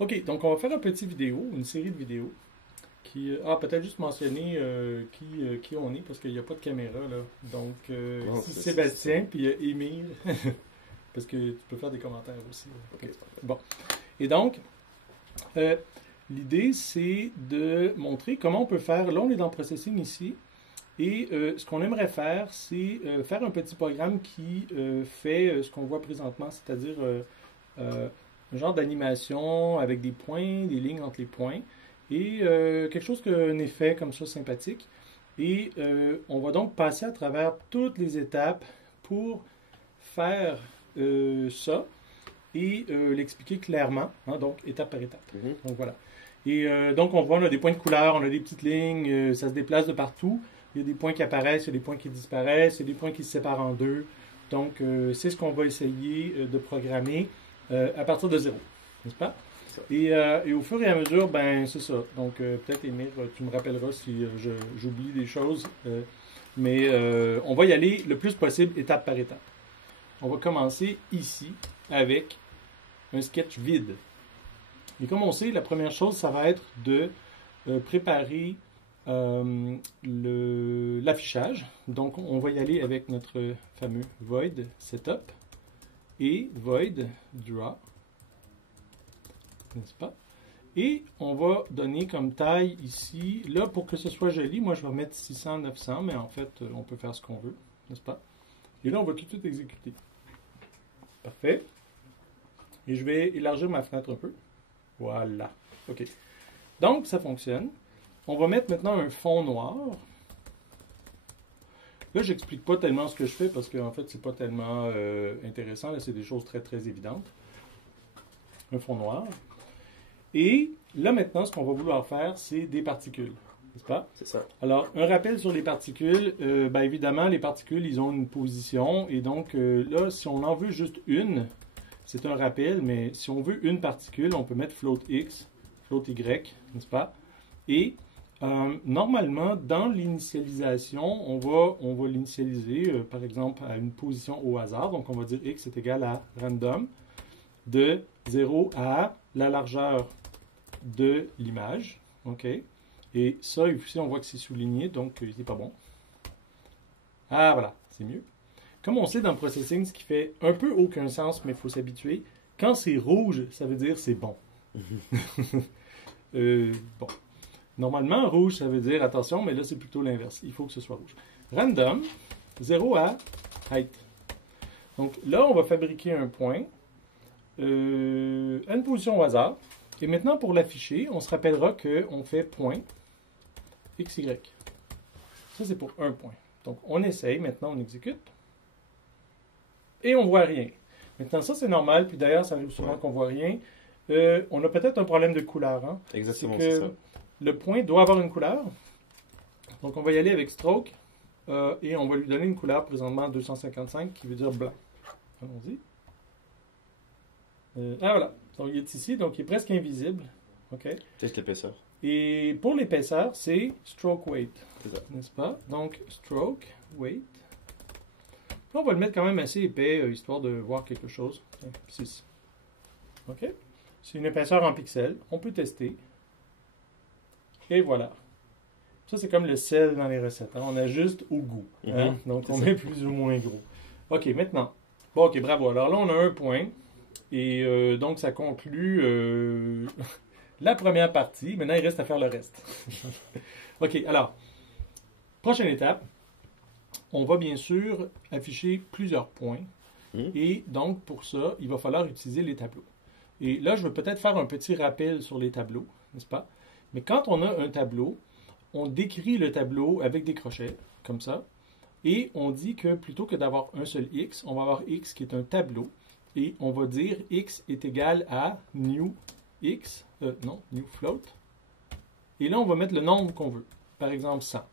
OK, donc on va faire une petite vidéo, une série de vidéos peut-être juste mentionner qui on est parce qu'il n'y a pas de caméra là. Donc, Non, ici c'est Sébastien, puis il y a Émile, parce que tu peux faire des commentaires aussi. OK. Bon. Et donc, euh, l'idée c'est de montrer comment on peut faire. Là, on est dans le processing ici. Et ce qu'on aimerait faire, c'est faire un petit programme qui fait ce qu'on voit présentement, c'est-à-dire un genre d'animation avec des points, des lignes entre les points, et quelque chose qu'un effet comme ça sympathique. Et on va donc passer à travers toutes les étapes pour faire ça et l'expliquer clairement, hein, donc étape par étape. Donc voilà. Et donc on voit, on a des points de couleur, on a des petites lignes, ça se déplace de partout. Il y a des points qui apparaissent, il y a des points qui disparaissent, il y a des points qui se séparent en deux. Donc, c'est ce qu'on va essayer de programmer à partir de zéro, n'est-ce pas? Et au fur et à mesure, ben, c'est ça. Donc, peut-être, Émile, tu me rappelleras si j'oublie des choses. Mais on va y aller le plus possible, étape par étape. On va commencer ici avec un sketch vide. Et comme on sait, la première chose, ça va être de préparer l'affichage. Donc, on va y aller avec notre fameux void setup et void draw, n'est-ce pas? Et on va donner comme taille ici, là, pour que ce soit joli, moi, je vais mettre 600, 900, mais en fait, on peut faire ce qu'on veut, n'est-ce pas? Et là, on va tout de suite exécuter. Parfait. Et je vais élargir ma fenêtre un peu. Voilà. OK. Donc, ça fonctionne. On va mettre maintenant un fond noir. Là, je n'explique pas tellement ce que je fais parce qu'en fait, c'est pas tellement intéressant. Là, c'est des choses très, très évidentes. Un fond noir. Et là, maintenant, ce qu'on va vouloir faire, c'est des particules. N'est-ce pas? C'est ça. Alors, un rappel sur les particules. Ben, évidemment, les particules, ils ont une position. Et donc, là, si on en veut juste une, c'est un rappel. Mais si on veut une particule, on peut mettre float x, float y, n'est-ce pas? Et normalement, dans l'initialisation, on va l'initialiser, par exemple, à une position au hasard. Donc, on va dire x est égal à random de 0 à la largeur de l'image. OK? Et ça, ici, on voit que c'est souligné, donc il n'est pas bon. Ah, voilà, c'est mieux. Comme on sait dans le processing, ce qui fait un peu aucun sens, mais il faut s'habituer, quand c'est rouge, ça veut dire c'est bon. Bon. Normalement, rouge, ça veut dire attention, mais là, c'est plutôt l'inverse. Il faut que ce soit rouge. Random, 0 à height. Donc là, on va fabriquer un point à une position au hasard. Et maintenant, pour l'afficher, on se rappellera qu'on fait point XY. Ça, c'est pour un point. Donc, on essaye. Maintenant, on exécute. Et on ne voit rien. Maintenant, ça, c'est normal. Puis d'ailleurs, ça arrive souvent qu'on ne voit rien. On a peut-être un problème de couleur. Hein? Exactement, c'est ça. Le point doit avoir une couleur. Donc, on va y aller avec stroke. Et on va lui donner une couleur présentement 255 qui veut dire blanc. Allons-y. Voilà. Donc, il est ici. Donc, il est presque invisible. OK. Teste l'épaisseur. Et pour l'épaisseur, c'est stroke weight. N'est-ce pas? Donc, stroke weight. Là, on va le mettre quand même assez épais, histoire de voir quelque chose. 6. OK? C'est une épaisseur en pixels. On peut tester. Et voilà. Ça, c'est comme le sel dans les recettes. Hein? On ajuste au goût. Hein? Donc, on met plus ou moins gros. OK, maintenant. Bon, OK, bravo. Alors là, on a un point. Et donc, ça conclut la première partie. Maintenant, il reste à faire le reste. OK, alors, prochaine étape. On va bien sûr afficher plusieurs points. Et donc, pour ça, il va falloir utiliser les tableaux. Et là, je vais peut-être faire un petit rappel sur les tableaux, n'est-ce pas? Mais quand on a un tableau, on décrit le tableau avec des crochets, comme ça. Et on dit que plutôt que d'avoir un seul x, on va avoir x qui est un tableau. Et on va dire x est égal à new x, new float. Et là, on va mettre le nombre qu'on veut. Par exemple, 100.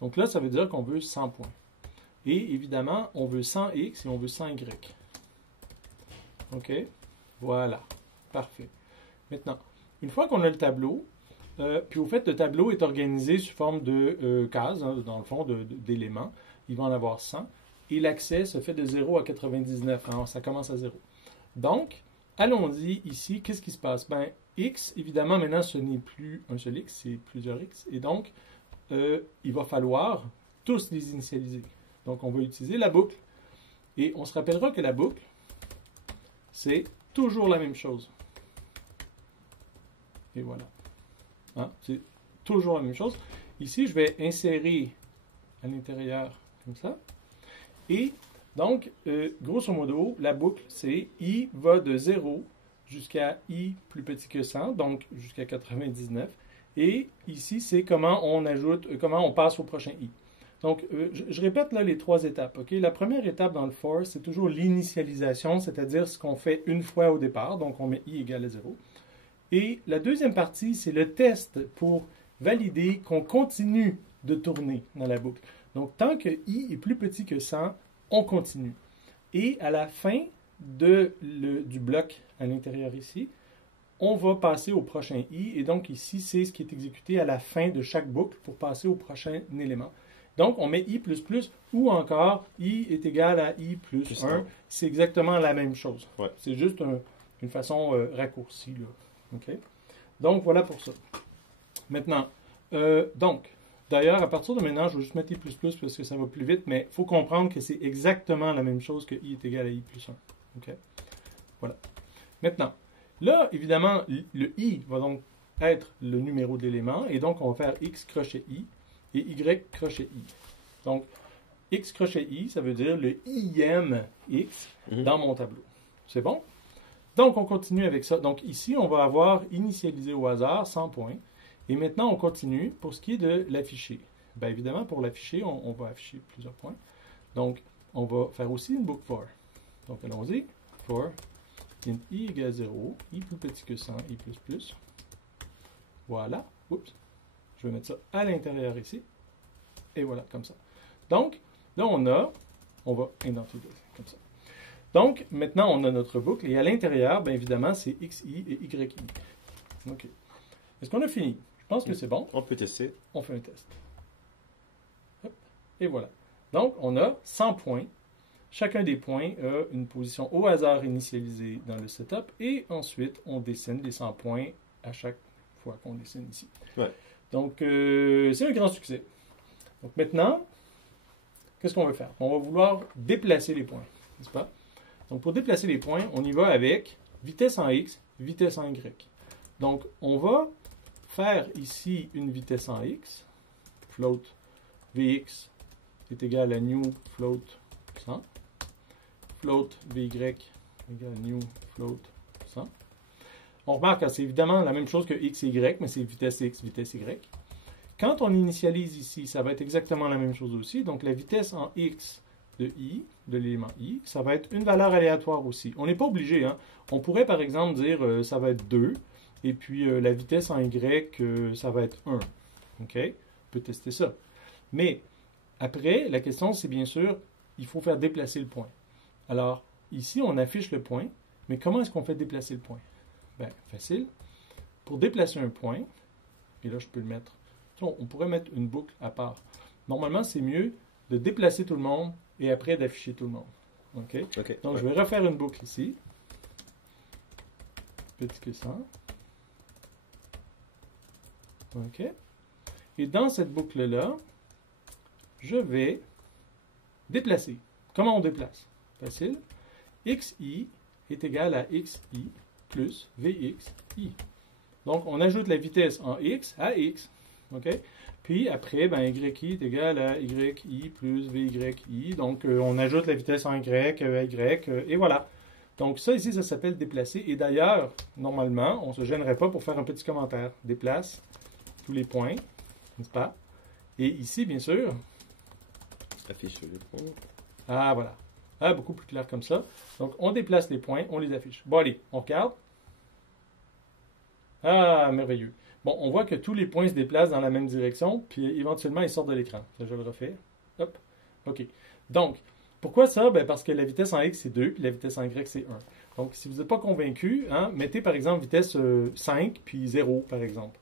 Donc là, ça veut dire qu'on veut 100 points. Et évidemment, on veut 100x et on veut 100y. OK? Voilà. Parfait. Maintenant, une fois qu'on a le tableau, puis au fait, le tableau est organisé sous forme de cases, hein, dans le fond, d'éléments. Il va en avoir 100. Et l'accès se fait de 0 à 99. Alors, ça commence à 0. Donc, allons-y ici. Qu'est-ce qui se passe? Ben, x, évidemment, maintenant, ce n'est plus un seul x, c'est plusieurs x. Et donc, il va falloir tous les initialiser. Donc, on va utiliser la boucle. Et on se rappellera que la boucle, c'est toujours la même chose. Et voilà. Hein? C'est toujours la même chose. Ici, je vais insérer à l'intérieur comme ça. Et donc, grosso modo, la boucle, c'est i va de 0 jusqu'à i plus petit que 100, donc jusqu'à 99. Et ici, c'est comment on ajoute, comment on passe au prochain i. Donc, je répète là les trois étapes. Okay? La première étape dans le for, c'est toujours l'initialisation, c'est-à-dire ce qu'on fait une fois au départ. Donc, on met i égale à 0. Et la deuxième partie, c'est le test pour valider qu'on continue de tourner dans la boucle. Donc, tant que i est plus petit que 100, on continue. Et à la fin du bloc à l'intérieur ici, on va passer au prochain i. Et donc, ici, c'est ce qui est exécuté à la fin de chaque boucle pour passer au prochain élément. Donc, on met i++ ou encore i est égal à i plus 1. C'est exactement la même chose. Ouais. C'est juste une façon raccourcie. Là. Okay? Donc, voilà pour ça. Maintenant, d'ailleurs, à partir de maintenant, je vais juste mettre i++ parce que ça va plus vite, mais il faut comprendre que c'est exactement la même chose que i est égal à i plus 1. Okay? Voilà. Maintenant, là, évidemment, le i va donc être le numéro de l'élément, et donc on va faire x crochet i et y crochet i. Donc, x crochet i, ça veut dire le ième x dans mon tableau. C'est bon? Donc, on continue avec ça. Donc, ici, on va avoir initialisé au hasard 100 points. Et maintenant, on continue pour ce qui est de l'afficher. Bien évidemment, pour l'afficher, on va afficher plusieurs points. Donc, on va faire aussi une boucle for. Donc, allons-y. For int i égale 0, i plus petit que 100, i plus plus. Voilà. Oups. Je vais mettre ça à l'intérieur ici. Et voilà, comme ça. Donc, là, on va indenter comme ça. Donc, maintenant, on a notre boucle. Et à l'intérieur, bien évidemment, c'est xi et yi. OK. Est-ce qu'on a fini? Je pense que c'est bon. On peut tester. On fait un test. Hop. Et voilà. Donc, on a 100 points. Chacun des points a une position au hasard initialisée dans le setup. Et ensuite, on dessine les 100 points à chaque fois qu'on dessine ici. Ouais. Donc, c'est un grand succès. Donc, maintenant, qu'est-ce qu'on veut faire? On va vouloir déplacer les points, n'est-ce pas? Donc, pour déplacer les points, on y va avec vitesse en x, vitesse en y. Donc, on va faire ici une vitesse en x. Float vx est égal à new float 100. Float vy égale new float 100. On remarque que c'est évidemment la même chose que x et y, mais c'est vitesse x, vitesse y. Quand on initialise ici, ça va être exactement la même chose aussi. Donc, la vitesse en x de i, de l'élément i, ça va être une valeur aléatoire aussi. On n'est pas obligé. Hein? On pourrait, par exemple, dire ça va être 2, et puis la vitesse en y, ça va être 1. OK? On peut tester ça. Mais, après, la question, c'est bien sûr, il faut faire déplacer le point. Alors, ici, on affiche le point, mais comment est-ce qu'on fait déplacer le point? Bien, facile. Pour déplacer un point, et là, je peux le mettre, on pourrait mettre une boucle à part. Normalement, c'est mieux de déplacer tout le monde et après d'afficher tout le monde. OK? Donc, je vais refaire une boucle ici. Petit que ça. OK? Et dans cette boucle-là, je vais déplacer. Comment on déplace? Facile. xi est égal à xi plus vxi. Donc, on ajoute la vitesse en x à x. OK? Puis après, ben, yi est égal à yi plus vyi. Donc, on ajoute la vitesse en y à y, et voilà. Donc, ça ici, ça s'appelle déplacer. Et d'ailleurs, normalement, on ne se gênerait pas pour faire un petit commentaire. Déplace tous les points, n'est-ce pas? Et ici, bien sûr... Affiche les points. Ah, voilà. Ah, beaucoup plus clair comme ça. Donc, on déplace les points, on les affiche. Bon, allez, on regarde. Ah, merveilleux. Bon, on voit que tous les points se déplacent dans la même direction, puis éventuellement, ils sortent de l'écran. Ça, je le refais. Hop. OK. Donc, pourquoi ça? Ben, parce que la vitesse en X, c'est 2, puis la vitesse en Y, c'est 1. Donc, si vous n'êtes pas convaincu, hein, mettez par exemple vitesse 5, puis 0, par exemple.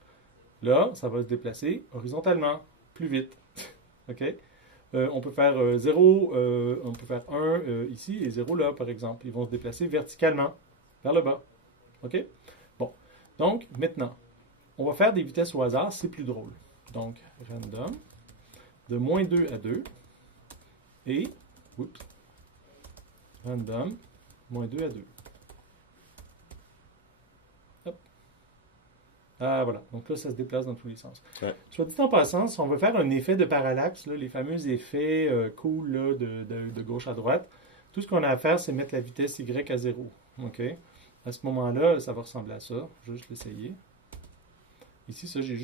Là, ça va se déplacer horizontalement, plus vite. OK? On peut faire 0, on peut faire 1 ici et 0 là, par exemple. Ils vont se déplacer verticalement. vers le bas. OK? Bon. Donc, maintenant, on va faire des vitesses au hasard, c'est plus drôle. Donc, random, de moins 2 à 2, et, oups, random, moins 2 à 2. Hop. Ah, voilà. Donc là, ça se déplace dans tous les sens. Ouais. Soit dit en passant, si on veut faire un effet de parallaxe, là, les fameux effets cool là, de gauche à droite, tout ce qu'on a à faire, c'est mettre la vitesse Y à 0. OK? À ce moment-là, ça va ressembler à ça. Je vais juste l'essayer. Ici, ça, j'ai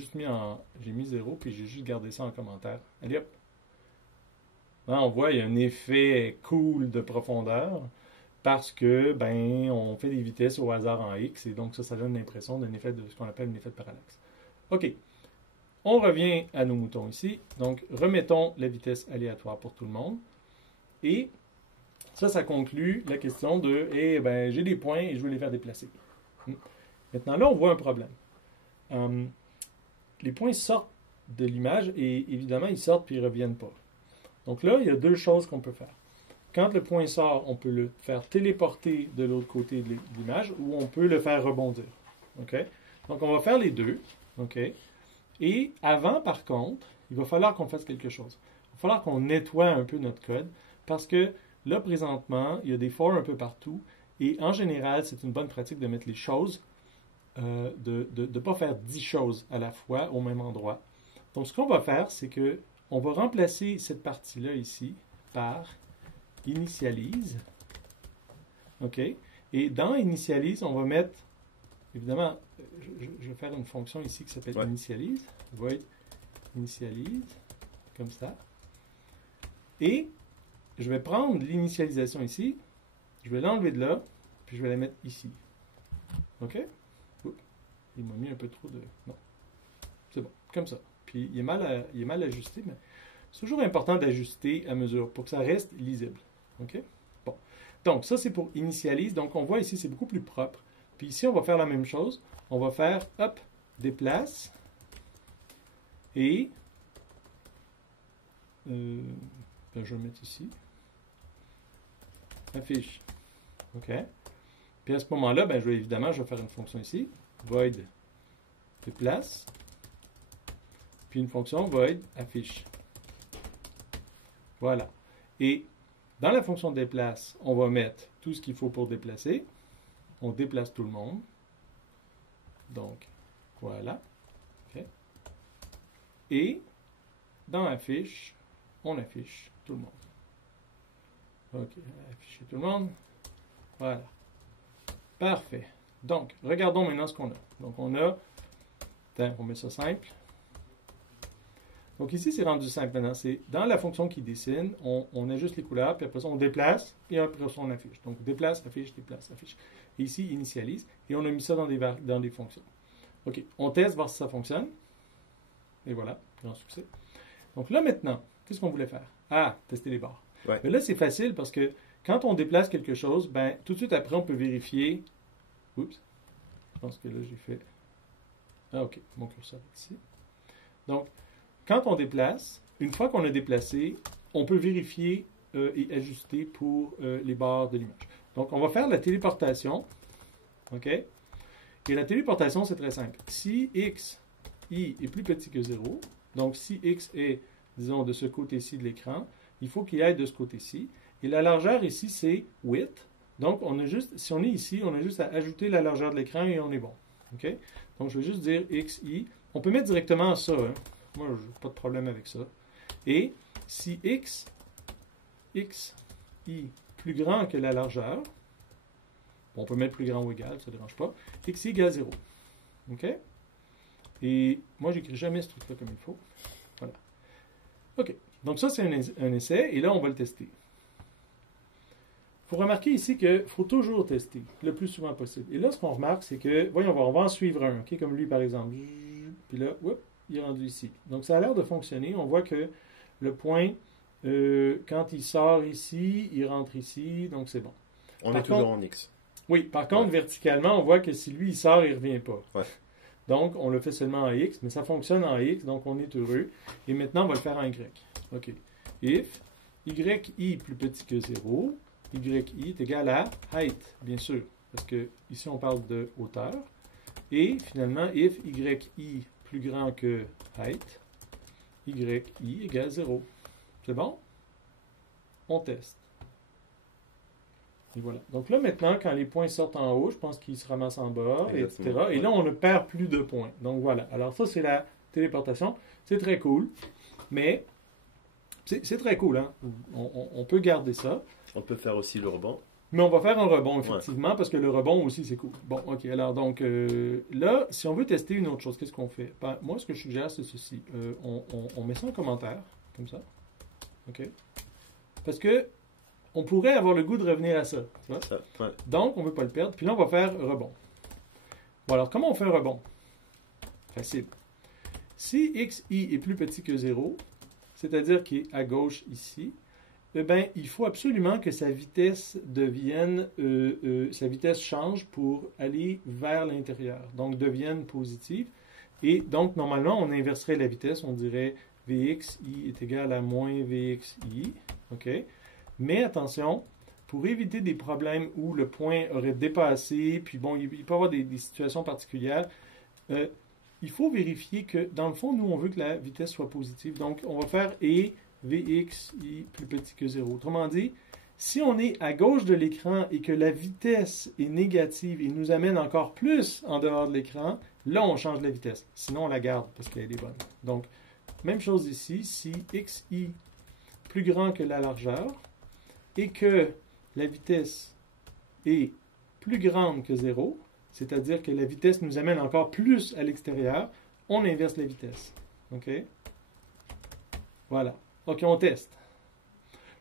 mis 0, puis j'ai juste gardé ça en commentaire. Allez, hop. Là, on voit, il y a un effet cool de profondeur parce que, ben, on fait des vitesses au hasard en X, et donc ça donne l'impression d'un effet de ce qu'on appelle un effet de parallaxe. OK. On revient à nos moutons ici. Donc, remettons la vitesse aléatoire pour tout le monde. Et ça conclut la question de, eh ben, j'ai des points et je veux les faire déplacer. Maintenant, là, on voit un problème. Les points sortent de l'image et évidemment, ils sortent puis ils ne reviennent pas. Donc là, il y a deux choses qu'on peut faire. Quand le point sort, on peut le faire téléporter de l'autre côté de l'image ou on peut le faire rebondir. OK? Donc, on va faire les deux. OK? Et avant, par contre, il va falloir qu'on fasse quelque chose. Il va falloir qu'on nettoie un peu notre code parce que là, présentement, il y a des for un peu partout et en général, c'est une bonne pratique de mettre les choses, de ne pas faire 10 choses à la fois au même endroit. Donc, ce qu'on va faire, c'est que on va remplacer cette partie-là ici par initialize. OK? Et dans initialize, on va mettre, évidemment, je vais faire une fonction ici qui s'appelle initialize. Void initialize, comme ça. Et je vais prendre l'initialisation ici, je vais l'enlever de là, puis je vais la mettre ici. OK? Oups, il m'a mis un peu trop de... Non. C'est bon, comme ça. Puis il est mal ajusté, mais c'est toujours important d'ajuster à mesure pour que ça reste lisible. OK? Bon. Donc, ça, c'est pour initialize. Donc, on voit ici, c'est beaucoup plus propre. Puis ici, on va faire la même chose. On va faire, hop, déplace. Et, ben, je vais mettre ici. Affiche. OK? Puis à ce moment-là, ben, je vais faire une fonction ici. Void déplace. Puis une fonction void affiche. Voilà. Et dans la fonction déplace, on va mettre tout ce qu'il faut pour déplacer. On déplace tout le monde. Donc, voilà. Okay. Et dans affiche, on affiche tout le monde. OK, afficher tout le monde. Voilà. Parfait. Donc, regardons maintenant ce qu'on a. Donc, on a... on met ça simple. Donc ici, c'est rendu simple maintenant. C'est dans la fonction qui dessine, on ajuste les couleurs, puis après ça, on déplace, et après ça, on affiche. Donc déplace, affiche, déplace, affiche. Et ici, initialise, et on a mis ça dans des fonctions. OK, on teste, voir si ça fonctionne. Et voilà, grand succès. Donc là, maintenant, qu'est-ce qu'on voulait faire? Ah, tester les barres. Ouais. Mais là, c'est facile parce que quand on déplace quelque chose, ben tout de suite après, on peut vérifier. Oups, je pense que là, j'ai fait... Ah, OK, mon curseur est ici. Donc, quand on déplace, une fois qu'on a déplacé, on peut vérifier et ajuster pour les barres de l'image. Donc, on va faire la téléportation. OK? Et la téléportation, c'est très simple. Si x, i est plus petit que 0, donc si x est, disons, de ce côté-ci de l'écran, il faut qu'il aille de ce côté-ci. Et la largeur ici, c'est width. Donc, si on est ici, on a juste à ajouter la largeur de l'écran et on est bon. OK? Donc, je vais juste dire x, i. On peut mettre directement ça, hein. Moi, je n'ai pas de problème avec ça. Et si x, i, plus grand que la largeur, on peut mettre plus grand ou égal, ça ne dérange pas, x égale 0. OK? Et moi, je n'écris jamais ce truc-là comme il faut. Voilà. OK. Donc ça, c'est un essai, et là, on va le tester. Il faut remarquer ici qu'il faut toujours tester le plus souvent possible. Et là, ce qu'on remarque, c'est que, voyons voir, on va en suivre un, OK? Comme lui, par exemple. Puis là, whoop, il est rendu ici. Donc, ça a l'air de fonctionner. On voit que le point, quand il sort ici, il rentre ici, donc c'est bon. On est toujours en X. Oui, par contre, verticalement, on voit que si lui, il sort, il ne revient pas. Ouais. Donc, on le fait seulement en X, mais ça fonctionne en X, donc on est heureux. Et maintenant, on va le faire en Y. OK. If YI plus petit que 0, YI est égal à height, bien sûr. parce que ici on parle de hauteur. Et finalement, if yi plus grand que height, yi égale 0. C'est bon? On teste. Et voilà. Donc là, maintenant, quand les points sortent en haut, je pense qu'ils se ramassent en bas, etc. Et là, on ne perd plus de points. Donc voilà. Alors ça, c'est la téléportation. C'est très cool. Mais, c'est très cool, hein? On peut garder ça. On peut faire aussi le rebond. Mais on va faire un rebond, effectivement, parce que le rebond aussi, c'est cool. Bon, OK. Alors, donc, là, si on veut tester une autre chose, qu'est-ce qu'on fait? Ben, moi, ce que je suggère, c'est ceci. On met ça en commentaire, comme ça. OK? Parce que on pourrait avoir le goût de revenir à ça. Tu vois? Ouais. Donc, on ne veut pas le perdre. Puis là, on va faire rebond. Bon, alors, comment on fait un rebond? Facile. Si xi est plus petit que 0, c'est-à-dire qu'il est à gauche ici, eh bien, il faut absolument que sa vitesse devienne, sa vitesse change pour aller vers l'intérieur, donc devienne positive. Et donc, normalement, on inverserait la vitesse, on dirait Vxi est égal à moins Vxi. OK? Mais attention, pour éviter des problèmes où le point aurait dépassé, puis bon, il peut y avoir des situations particulières, il faut vérifier que, dans le fond, nous, on veut que la vitesse soit positive. Donc, on va faire et Vxi plus petit que 0. Autrement dit, si on est à gauche de l'écran et que la vitesse est négative et nous amène encore plus en dehors de l'écran, là, on change la vitesse. Sinon, on la garde parce qu'elle est bonne. Donc, même chose ici. Si xi plus grand que la largeur et que la vitesse est plus grande que 0, c'est-à-dire que la vitesse nous amène encore plus à l'extérieur, on inverse la vitesse. OK? Voilà. OK, on teste.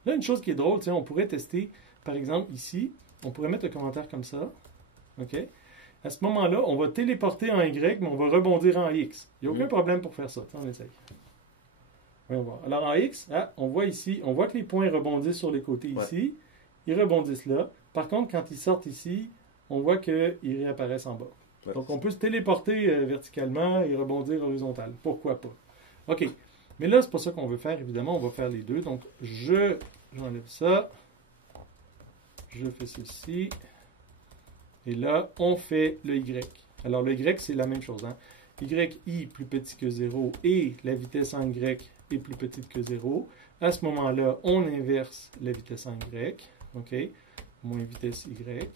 Là, une chose qui est drôle, on pourrait tester, par exemple, ici, on pourrait mettre un commentaire comme ça. OK? À ce moment-là, on va téléporter en Y, mais on va rebondir en X. Il n'y a aucun problème pour faire ça. On essaye. Voyons voir. Alors, en X, on voit ici, on voit que les points rebondissent sur les côtés ici. Ils rebondissent là. Par contre, quand ils sortent ici, on voit qu'ils réapparaissent en bas. Ouais. Donc, on peut se téléporter verticalement et rebondir horizontal. Pourquoi pas? OK. Mais là, c'est pas ça qu'on veut faire, évidemment. On va faire les deux. Donc, j'enlève ça. Je fais ceci. Et là, on fait le Y. Alors, le Y, c'est la même chose. Hein? YI plus petit que 0 et la vitesse en Y est plus petite que 0. À ce moment-là, on inverse la vitesse en Y. OK? Moins vitesse Y.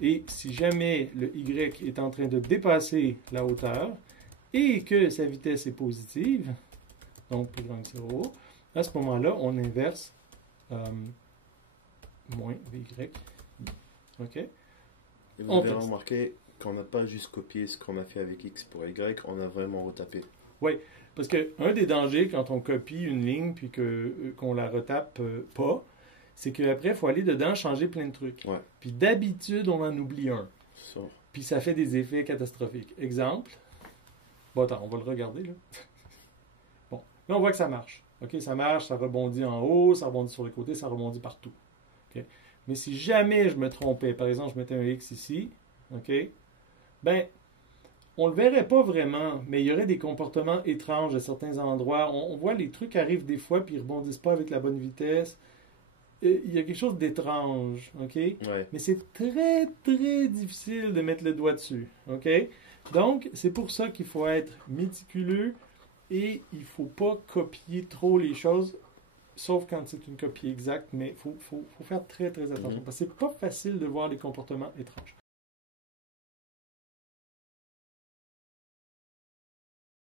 Et si jamais le Y est en train de dépasser la hauteur et que sa vitesse est positive, donc plus grand que 0, à ce moment-là, on inverse moins VY. OK? Et vous avez remarqué qu'on n'a pas juste copié ce qu'on a fait avec X pour Y, on a vraiment retapé. Oui, parce qu'un des dangers quand on copie une ligne puis qu'on la retape pas, c'est qu'après, il faut aller dedans changer plein de trucs. Ouais. Puis d'habitude, on en oublie un. Ça. Puis ça fait des effets catastrophiques. Exemple. Bon, attends, on va le regarder, là. Bon, là, on voit que ça marche. OK, ça marche, ça rebondit en haut, ça rebondit sur les côtés, ça rebondit partout. OK? Mais si jamais je me trompais, par exemple, je mettais un X ici, OK? Ben, on le verrait pas vraiment, mais il y aurait des comportements étranges à certains endroits. On voit les trucs arrivent des fois, puis ils rebondissent pas avec la bonne vitesse. Il y a quelque chose d'étrange, OK? Ouais. Mais c'est très, très difficile de mettre le doigt dessus, OK? Donc, c'est pour ça qu'il faut être méticuleux et il ne faut pas copier trop les choses, sauf quand c'est une copie exacte, mais il faut faire très, très attention. Parce que c'est pas facile de voir les comportements étranges.